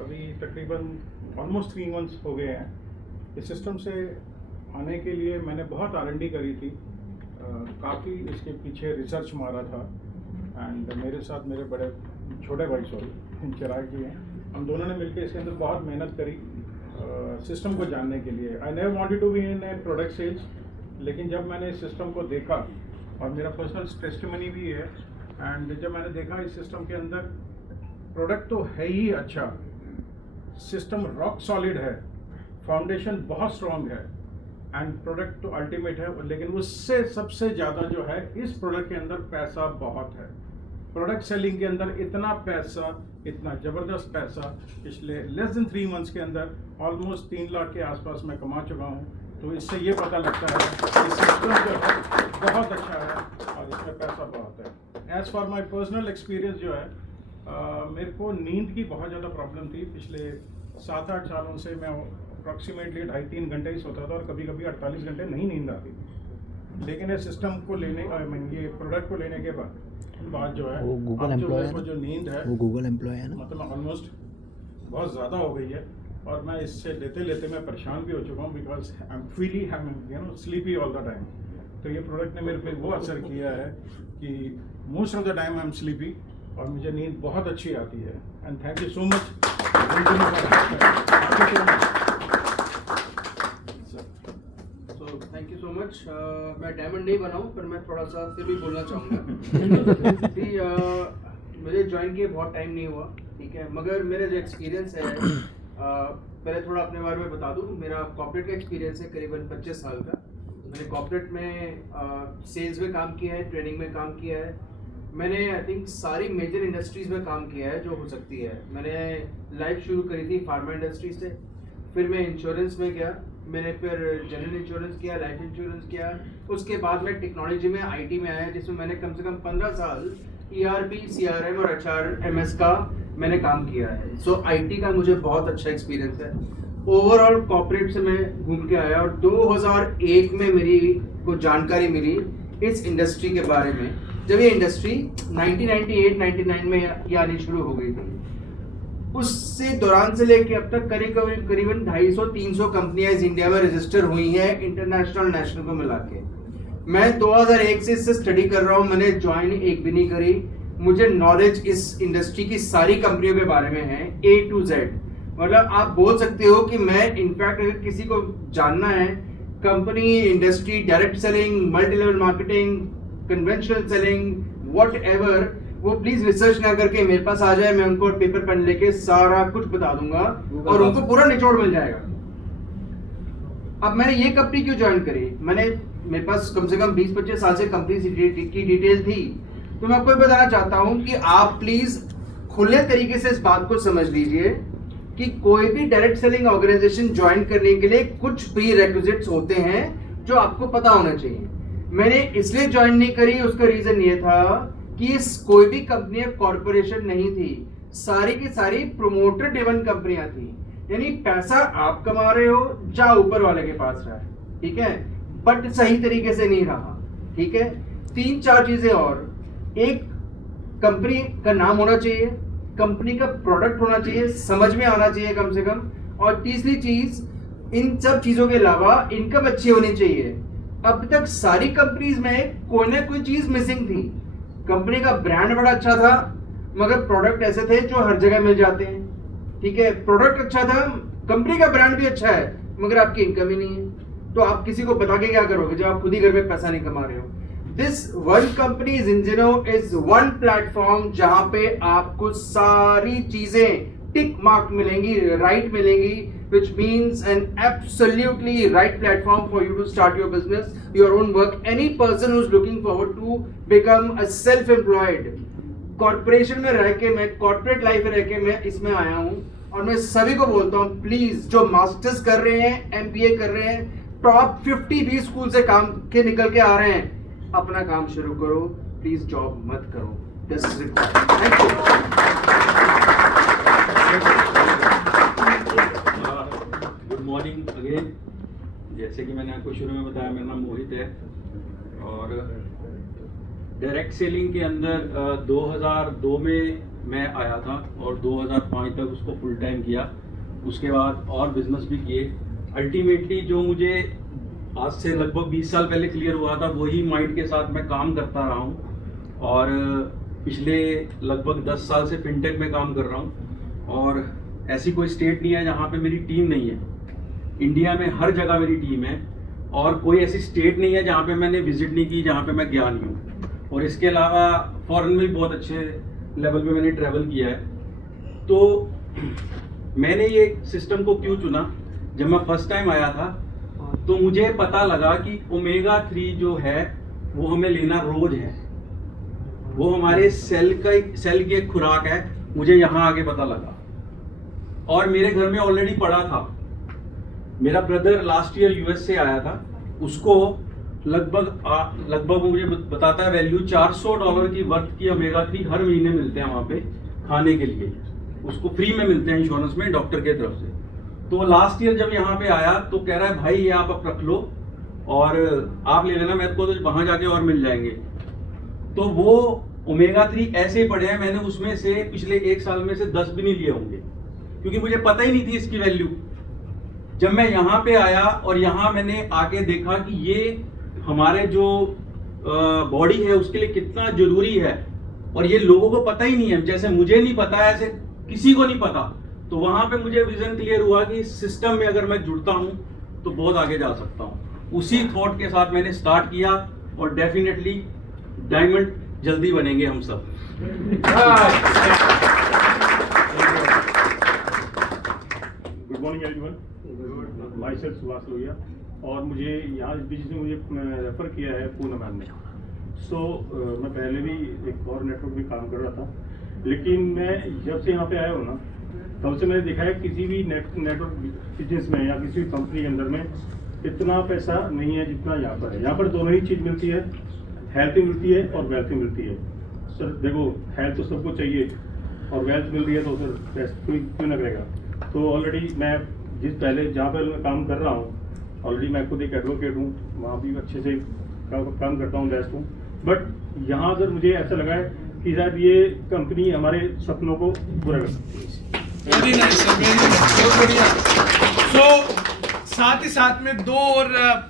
अभी तकरीबन almost 3 months हो गए हैं। इस सिस्टम से आने के लिए मैंने बहुत R&D करी थी, काफ़ी इसके पीछे रिसर्च मारा था। एंड मेरे साथ मेरे बड़े छोटे भाई चिराग जी हैं, हम दोनों ने मिलकर इसके अंदर बहुत मेहनत करी सिस्टम को जानने के लिए। I never wanted to be in a product sales, लेकिन जब मैंने इस सिस्टम को देखा, और मेरा पर्सनल टेस्टिमनी भी है, एंड जब मैंने देखा इस सिस्टम के अंदर प्रोडक्ट तो है ही अच्छा, सिस्टम रॉक सॉलिड है, फाउंडेशन बहुत स्ट्रॉन्ग है, एंड प्रोडक्ट तो अल्टीमेट है, लेकिन उससे सबसे ज़्यादा जो है इस प्रोडक्ट के अंदर पैसा बहुत है। प्रोडक्ट सेलिंग के अंदर इतना पैसा, इतना ज़बरदस्त पैसा पिछले लेस देन 3 मंथ्स के अंदर ऑलमोस्ट 3 लाख के आसपास मैं कमा चुका हूँ। तो इससे ये पता लगता है कि सिस्टम जो है बहुत अच्छा है और इसमें पैसा बहुत है। As for my personal experience जो है, मेरे को नींद की बहुत ज़्यादा प्रॉब्लम थी। पिछले 7-8 सालों से मैं अप्रॉक्सीमेटली 2.5-3 घंटे ही सोता था और कभी कभी 48 घंटे नहीं नींद आती। लेकिन इस सिस्टम को लेने, ये प्रोडक्ट को लेने के बाद जो है, वो गूगल एम्प्लॉय है, जो नींद है वो गूगल एम्प्लॉय है ना, मतलब ऑलमोस्ट बहुत ज़्यादा हो गई है। और मैं इससे लेते लेते मैं परेशान भी हो चुका हूँ, because I am feeling sleepy all the time. तो ये प्रोडक्ट ने मेरे पे वो असर किया है कि most of the time I am sleepy और मुझे नींद बहुत अच्छी आती है। And thank you so much. Thank you so much. मैं डायमंड नहीं बनाऊं, पर मैं थोड़ा सा फिर भी बोलना चाहूँगा कि मुझे ज्वाइन किए बहुत टाइम नहीं हुआ, ठीक है, मगर मेरा जो एक्सपीरियंस है, पहले थोड़ा अपने बारे में बता दूं। मेरा कॉर्पोरेट का एक्सपीरियंस है करीबन 25 साल का। मैंने कॉर्पोरेट में सेल्स में काम किया है, ट्रेनिंग में काम किया है, मैंने आई थिंक सारी मेजर इंडस्ट्रीज़ में काम किया है जो हो सकती है। मैंने लाइफ शुरू करी थी फार्मा इंडस्ट्री से, फिर मैं इंश्योरेंस में गया, मैंने फिर जनरल इंश्योरेंस किया, लाइफ इंश्योरेंस किया, उसके बाद मैं टेक्नोलॉजी में IT में आया, जिसमें मैंने कम से कम 15 साल ERP, CRM और HRMS का मैंने काम किया है। सो IT का मुझे बहुत अच्छा एक्सपीरियंस है। ओवरऑल कॉर्पोरेट से मैं घूम के आया और 2001 में मेरी को जानकारी मिली इस इंडस्ट्री के बारे में, जब ये इंडस्ट्री 1998-99 में ये आनी शुरू हो गई थी। उससे दौरान से लेके अब तक करीबन 250-300 कंपनियां इस इंडिया में रजिस्टर हुई हैं, इंटरनेशनल नेशनल को मिला के। मैं 2001 से इससे स्टडी कर रहा हूँ, मैंने ज्वाइन एक भी नहीं करी। मुझे नॉलेज इस इंडस्ट्री की सारी कंपनियों के बारे में है, A to Z। मतलब आप बोल सकते हो कि मैं इनफैक्ट अगर किसी को जानना है company, industry, direct selling, multi level marketing, conventional selling, what ever, वो प्लीज रिसर्च ना करके मेरे पास आ जाए, मैं उनको पेपर पेन लेके सारा कुछ बता दूंगा और उनको पूरा निचोड़ मिल जाएगा। अब मैंने ये कंपनी क्यों ज्वाइन करी, मेरे पास कम से कम 20-25 साल से कंपनी की डिटेल थी, तो मैं आपको बताना चाहता हूं कि आप प्लीज खुले तरीके से इस बात को समझ लीजिए कि कोई भी डायरेक्ट सेलिंग ऑर्गेनाइजेशन ज्वाइन करने के लिए कुछ प्री रेक्विजिट्स होते हैं जो आपको पता होना चाहिए। मैंने इसलिए ज्वाइन नहीं करी, उसका रीजन ये था कि कोई भी कंपनी कॉर्पोरेशन नहीं थी, सारी की सारी प्रोमोटर ड्रिवन कंपनियां थी, यानी पैसा आप कमा रहे हो, जा ऊपर वाले के पास रहा, ठीक है, बट सही तरीके से नहीं रहा, ठीक है। 3-4 चीजें और, एक कंपनी का नाम होना चाहिए, कंपनी का प्रोडक्ट होना चाहिए, समझ में आना चाहिए कम से कम, और तीसरी चीज, इन सब चीजों के अलावा इनकम अच्छी होनी चाहिए। अब तक सारी कंपनीज में कोई ना कोई चीज मिसिंग थी। कंपनी का ब्रांड बड़ा अच्छा था, मगर प्रोडक्ट ऐसे थे जो हर जगह मिल जाते हैं, ठीक है, प्रोडक्ट अच्छा था, कंपनी का ब्रांड भी अच्छा है, मगर आपकी इनकम ही नहीं है। तो आप किसी को बता के क्या करोगे जब आप खुद ही घर में पैसा नहीं कमा रहे हो। दिस वन कंपनी इंजीनो इज वन प्लेटफॉर्म जहां पे आपको सारी चीजें टिक मार्क मिलेंगी, राइट मिलेंगी, which means an absolutely right platform for you to start your business, your own work. Any person who's looking forward to become a self-employed, corporation में रह के, मैं कॉर्पोरेट लाइफ में रह के मैं इसमें आया हूँ, और मैं सभी को बोलता हूँ प्लीज जो मास्टर्स कर रहे हैं, MBA कर रहे हैं, टॉप 50 भी स्कूल से काम के निकल के आ रहे हैं, अपना काम शुरू करो, प्लीज जॉब मत करो। This is required. Thank you. Good morning again. जैसे कि मैंने आपको शुरू में बताया, मेरा नाम मोहित है और डायरेक्ट सेलिंग के अंदर 2002 में मैं आया था और 2005 तक उसको फुल टाइम किया। उसके बाद और बिजनेस भी किए। अल्टीमेटली जो मुझे आज से लगभग 20 साल पहले क्लियर हुआ था वही माइंड के साथ मैं काम करता रहा हूँ और पिछले लगभग 10 साल से फिनटेक में काम कर रहा हूँ। और ऐसी कोई स्टेट नहीं है जहाँ पे मेरी टीम नहीं है। इंडिया में हर जगह मेरी टीम है और कोई ऐसी स्टेट नहीं है जहाँ पे मैंने विजिट नहीं की जहाँ पे मैं गया नहीं हूँ। और इसके अलावा फॉरेन में भी बहुत अच्छे लेवल पे मैंने ट्रैवल किया है। तो मैंने ये सिस्टम को क्यों चुना, जब मैं फर्स्ट टाइम आया था तो मुझे पता लगा कि ओमेगा 3 जो है वो हमें लेना रोज है, वो हमारे सेल की एक खुराक है। मुझे यहाँ आके पता लगा और मेरे घर में ऑलरेडी पड़ा था। मेरा ब्रदर लास्ट ईयर यूएस से आया था, उसको लगभग मुझे बताता है वैल्यू $400 की वर्थ की ओमेगा 3 हर महीने मिलते हैं वहाँ पे खाने के लिए। उसको फ्री में मिलते हैं इंश्योरेंस में डॉक्टर के तरफ से। तो लास्ट ईयर जब यहाँ पे आया तो कह रहा है भाई ये आप अब रख लो और आप ले लेना, मेरे को तो वहां जाके और मिल जाएंगे। तो वो ओमेगा 3 ऐसे पड़े हैं, मैंने उसमें से पिछले 1 साल में से 10 भी नहीं लिए होंगे क्योंकि मुझे पता ही नहीं थी इसकी वैल्यू। जब मैं यहाँ पे आया और यहाँ मैंने आके देखा कि ये हमारे जो बॉडी है उसके लिए कितना जरूरी है और ये लोगों को पता ही नहीं है। जैसे मुझे नहीं पता ऐसे किसी को नहीं पता। तो वहां पे मुझे विजन क्लियर हुआ कि इस सिस्टम में अगर मैं जुड़ता हूं तो बहुत आगे जा सकता हूं। उसी थॉट के साथ मैंने स्टार्ट किया और डेफिनेटली डायमंड जल्दी बनेंगे हम सब। Good morning everyone, my self Subhash Lohia और मुझे यहाँ इस बिजनेस में मुझे रेफर किया है पूनम मैम ने। मैं पहले भी एक और नेटवर्क में काम कर रहा था, लेकिन मैं जब से यहाँ पे आया हूँ ना तब से मैंने देखा है किसी भी नेटवर्क बिजनेस में या किसी भी कंपनी के अंदर में इतना पैसा नहीं है जितना यहाँ पर है। यहाँ पर दोनों ही चीज़ मिलती है, हेल्थ मिलती है और वेल्थ मिलती है। सर देखो, हेल्थ तो सबको चाहिए और वेल्थ मिल रही है तो सर पैसा क्यों ना करेगा। तो ऑलरेडी मैं पहले जहाँ पर मैं काम कर रहा हूँ, ऑलरेडी मैं खुद एक एडवोकेट हूँ, वहाँ भी अच्छे से काम करता हूँ, बेस्ट हूँ। बट यहाँ सर मुझे ऐसा लगा है कि शायद ये कंपनी हमारे सपनों को पूरा कर सकती है। वेरी नाइस सर, वेरी बहुत बढ़िया। सो साथ ही साथ में 2 और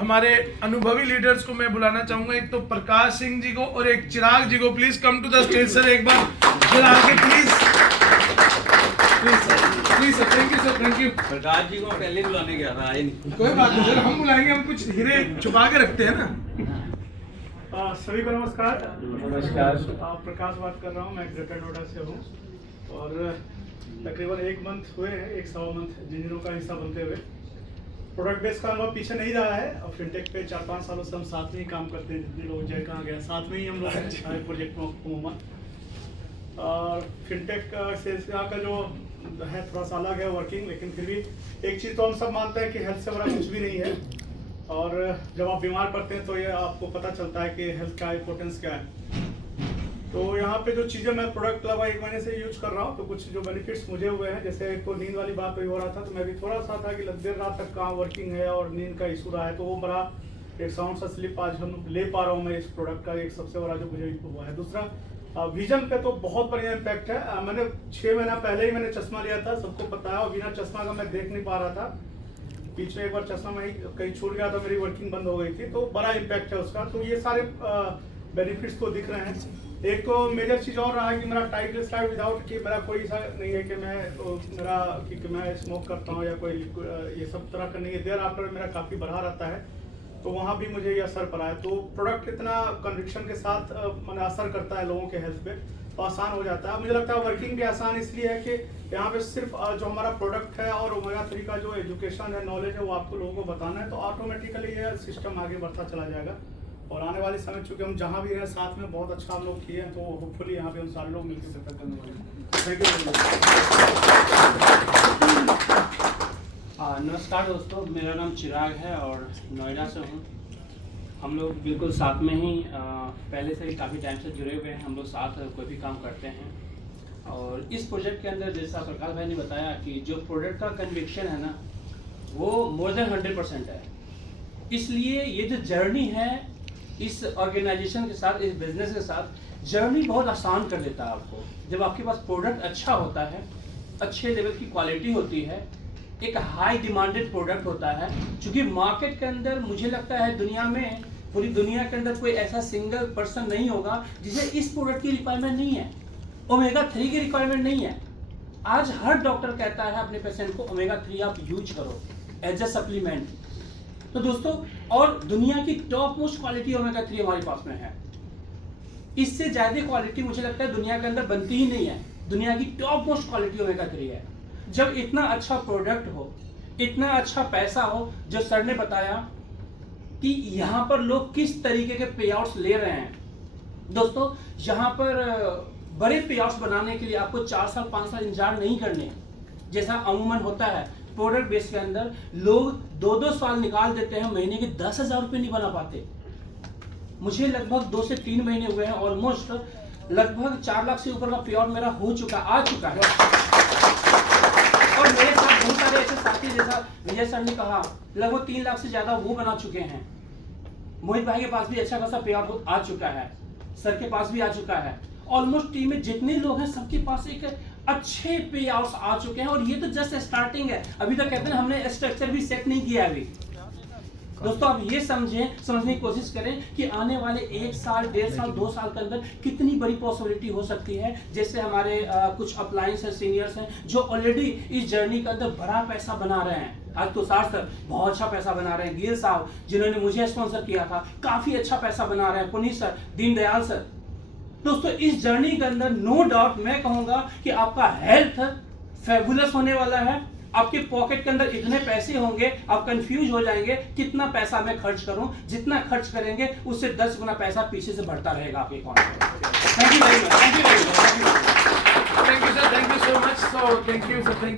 हमारे अनुभवी लीडर्स को मैं बुलाना चाहूंगा। एक तो प्रकाश सिंह जी को और एक चिराग जी को। Please come to the stage sir, एक बार Chirag ji please sir. Thank you sir, thank you. Prakash ji को पहले बुलाने गया था, आए नहीं। कोई बात नहीं सर, हम बुलाएंगे, हम कुछ हीरे छुपा के रखते हैं ना। सभी को नमस्कार। नमस्कार। प्रकाश बात कर रहा हूँ, मैं ग्रेटर नोएडा से हूँ और तकरीबन 1 मंथ हुए हैं, 1-1.25 मंथ इंजीनियरों का हिस्सा बनते हुए। प्रोडक्ट बेस का अनुभव पीछे नहीं रहा है और फिनटेक पे 4-5 सालों से हम साथ में ही काम करते हैं। जितने लोग जय कहाँ गया साथ में ही हम लोग हैं प्रोजेक्ट में अमूमन। और फिनटेक सेल्स का जो है थोड़ा सा अलग है वर्किंग, लेकिन फिर भी एक चीज़ तो हम सब मानते हैं कि हेल्थ से बड़ा कुछ भी नहीं है। और जब आप बीमार पड़ते हैं तो ये आपको पता चलता है कि हेल्थ का इंपॉर्टेंस क्या है। तो यहाँ पे जो चीज़ें मैं प्रोडक्ट लगभग 1 महीने से यूज कर रहा हूँ, तो कुछ जो बेनिफिट्स मुझे हुए हैं, जैसे तो नींद वाली बात हो रहा था, तो मैं भी थोड़ा सा था कि देर रात तक काम वर्किंग है और नींद का इशू रहा है, तो वो बड़ा एक साउंड सा स्लिप आज हम ले पा रहा हूँ मैं इस प्रोडक्ट का, एक सबसे बड़ा जो मुझे हुआ है। दूसरा विजन पे तो बहुत बढ़िया इम्पैक्ट है। मैंने 6 महीना पहले ही मैंने चश्मा लिया था, सबको पता है, और बिना चश्मा का मैं देख नहीं पा रहा था। बीच में एक बार चश्मा मैं कहीं छूट गया था, मेरी वर्किंग बंद हो गई थी, तो बड़ा इम्पैक्ट है उसका। तो ये सारे बेनिफिट्स तो दिख रहे हैं। एक तो मेजर चीज़ और रहा है कि मेरा टाइट स्लाइड विदाउट कि मेरा कोई ऐसा नहीं है कि मैं स्मोक करता हूँ या कोई ये सब तरह का नहीं है। देयर आफ्टर मेरा काफ़ी बढ़ा रहता है, तो वहाँ भी मुझे ये असर पड़ा है। तो प्रोडक्ट इतना कन्विक्शन के साथ मैंने असर करता है लोगों के हेल्थ पे, तो आसान हो जाता है। मुझे लगता है वर्किंग भी आसान इसलिए है कि यहाँ पे सिर्फ जो हमारा प्रोडक्ट है और ओमेगा 3 का जो एजुकेशन है, नॉलेज है, वो आपको लोगों को बताना है, तो ऑटोमेटिकली ये सिस्टम आगे बढ़ता चला जाएगा। और आने वाले समय चूँकि हम जहाँ भी हैं साथ में बहुत अच्छा हम लोग किए हैं, तो होपफुली यहाँ पे हम सारे लोग मिलकर सफल करने वाले हैं। Thank you. नमस्कार दोस्तों, मेरा नाम चिराग है और नोएडा से हूँ। हम लोग बिल्कुल साथ में ही पहले से ही काफ़ी टाइम से जुड़े हुए हैं। हम लोग साथ कोई भी काम करते हैं और इस प्रोजेक्ट के अंदर जैसा प्रकाश भाई ने बताया कि जो प्रोडक्ट का कन्विक्शन है ना, वो मोर देन 100% है। इसलिए ये जो जर्नी है इस ऑर्गेनाइजेशन के साथ, इस बिजनेस के साथ, जर्नी बहुत आसान कर देता है आपको। जब आपके पास प्रोडक्ट अच्छा होता है, अच्छे लेवल की क्वालिटी होती है, एक हाई डिमांडेड प्रोडक्ट होता है, क्योंकि मार्केट के अंदर मुझे लगता है दुनिया में, पूरी दुनिया के अंदर कोई ऐसा सिंगल पर्सन नहीं होगा जिसे इस प्रोडक्ट की रिक्वायरमेंट नहीं है, ओमेगा 3 की रिक्वायरमेंट नहीं है। आज हर डॉक्टर कहता है अपने पेशेंट को ओमेगा 3 आप यूज करो एज अ सप्लीमेंट। तो दोस्तों, और दुनिया की टॉप मोस्ट क्वालिटी ओमेगा 3 हमारे पास में है। इससे ज्यादा क्वालिटी मुझे लगता है दुनिया के अंदर बनती ही नहीं है। दुनिया की टॉप मोस्ट क्वालिटी ओमेगा 3 है। जब इतना अच्छा प्रोडक्ट हो, इतना अच्छा पैसा हो, जो सर ने बताया कि यहाँ पर लोग किस तरीके के पे आउट्स ले रहे हैं। दोस्तों, यहाँ पर बड़े पे आउट्स बनाने के लिए आपको 4 साल 5 साल इंतजार नहीं करने, जैसा अमूमन होता है प्रोडक्ट बेस के अंदर। लोग 2-2 साल निकाल देते हैं, महीने के 10,000 रुपये नहीं बना पाते। मुझे लगभग 2 से 3 महीने हुए हैं, ऑलमोस्ट लगभग 4 लाख से ऊपर का पे आउट मेरा हो चुका, आ चुका है। और मेरे साथ बहुत सारे ऐसे साथी, जैसा विजय सर ने कहा, लगभग 3 लाख से ज्यादा वो बना चुके हैं। मोहित भाई के पास भी अच्छा खासा पे आउट आ चुका है, सर के पास भी आ चुका है। ऑलमोस्ट टीम में जितने लोग हैं सबके पास एक अच्छे पे आउट्स आ चुके हैं, और ये तो जस्ट स्टार्टिंग है। अभी तक कहते हैं हमने स्ट्रक्चर भी सेट नहीं किया अभी। दोस्तों, आप ये समझने की कोशिश करें कि आने वाले 1 साल, 1.5 साल, 2 साल के अंदर कितनी बड़ी पॉसिबिलिटी हो सकती है। जैसे हमारे कुछ अपलायंस है, सीनियर्स हैं, जो ऑलरेडी इस जर्नी के अंदर बड़ा पैसा बना रहे हैं। आज तुषार सर बहुत अच्छा पैसा बना रहे हैं, गिल साहब जिन्होंने मुझे स्पॉन्सर किया था काफी अच्छा पैसा बना रहे हैं, पुनीत सर, दीनदयाल सर। दोस्तों, इस जर्नी के अंदर नो डाउट मैं कहूंगा कि आपका हेल्थ फेबुलस होने वाला है। आपके पॉकेट के अंदर इतने पैसे होंगे, आप कंफ्यूज हो जाएंगे कितना पैसा मैं खर्च करूं। जितना खर्च करेंगे उससे 10 गुना पैसा पीछे से बढ़ता रहेगा आपके अकाउंट में। Thank you very much, thank you very much, thank you sir, thank you so much. So thank you sir, thank